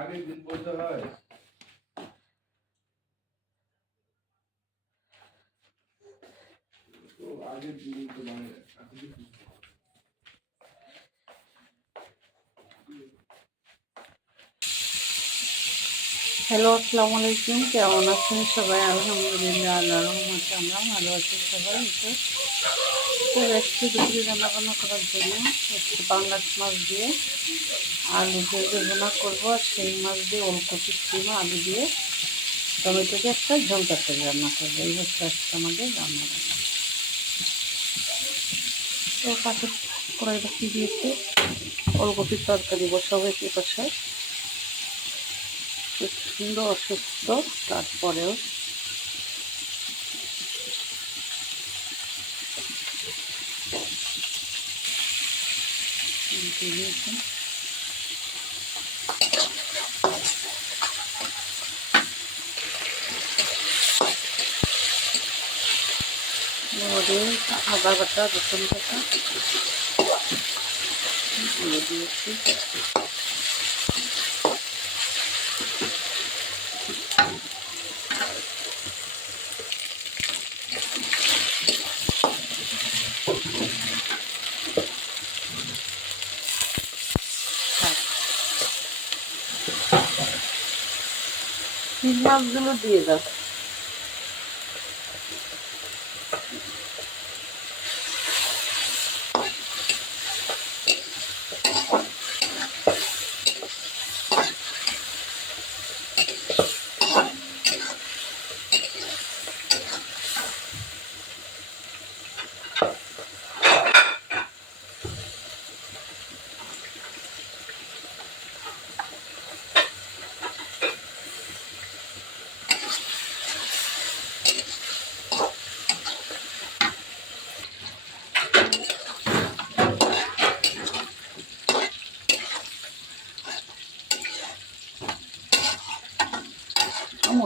আগের দিন বলতে হয়। তো আগের দিন তো মানে হ্যালো, আসসালামু আলাইকুম। কেমন আছেন সবাই? আলহামদুলিল্লাহ, আল্লাহর রহমতে আমরা ভালো আছি সবাই। তো একটু দুপুরে রান্নাবান্না করার জন্য একটু পাঙ্গাস মাছ দিয়ে আলু দিয়ে ভুনা করবো, আর সেই মাছ দিয়ে ওলকপি কিমা আলু দিয়ে টমেটো দিয়ে একটা ঝোল তরকারি রান্না করবো। এই হচ্ছে আজকে আমাদের রান্না বান্না। তো পাশে কড়াই বাকি দিয়েছে, ওলকপির তরকারি বসাবো একটু পাশে। প্রচণ্ড অসুস্থ, তারপরেও দিয়েছে। আদা বাটা, রসুন বাটা দিয়ে দিয়েছি। মাছগুলো দিয়ে দাও।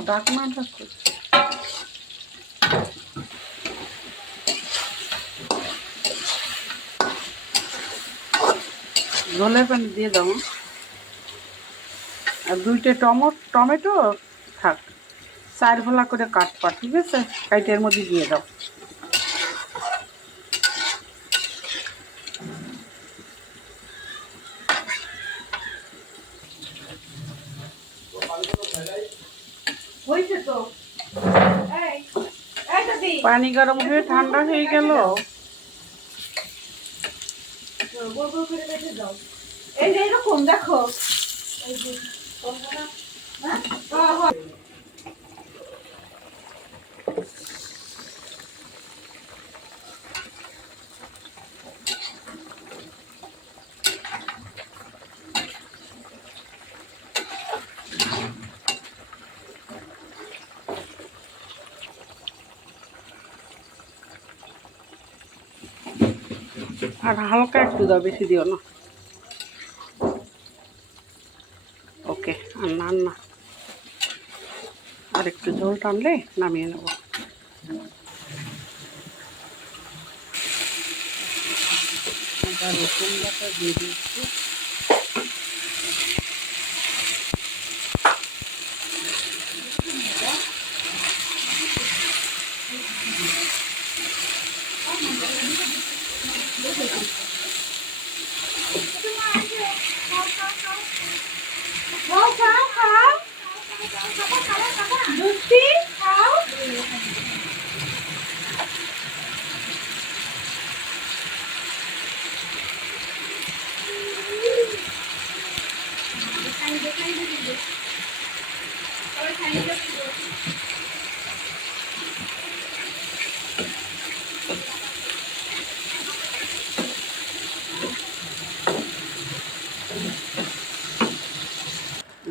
ডাক না ডাক ঝোলের পানি দিয়ে দাও। আর দুইটা টমেটো থাক, 4 ভোলা করে কাটবা, ঠিক আছে? কাইটের মধ্যে দিয়ে দাও। পানি গরম হয়ে ঠান্ডা হয়ে গেল। এই যে এরকম দেখো, আর হালকা একটু দাও, বেশি দিও না। ওকে, আর না, আর একটু ঝোল টানলে নামিয়ে নেব। রসুন বাটা দিয়ে দিচ্ছি।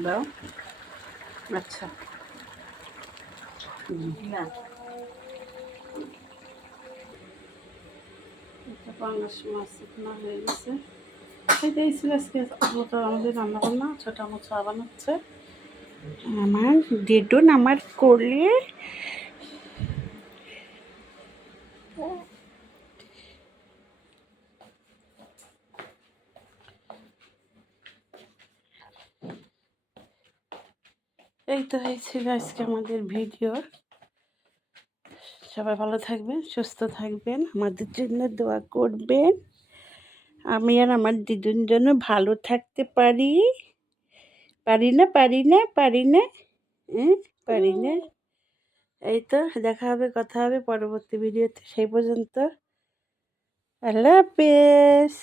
দাও। আচ্ছা, না পাঙ্গাস মাছ শুকনো হয়ে গেছে। সেটাই ছিল আজকে আমাদের রান্নাবান্না। ছোটো আমার চা বানাচ্ছে, আমার ডেডন আমার করলে এই তো হয়েছিল আজকে আমাদের ভিডিও। সবাই ভালো থাকবেন, সুস্থ থাকবেন, আমাদের জন্য দোয়া করবেন। আমি আর আমার দিদুন যেন ভালো থাকতে পারি। পারি না পারি না। এই তো দেখা হবে, কথা হবে পরবর্তী ভিডিওতে। সেই পর্যন্ত আল্লাহ হাফেজ।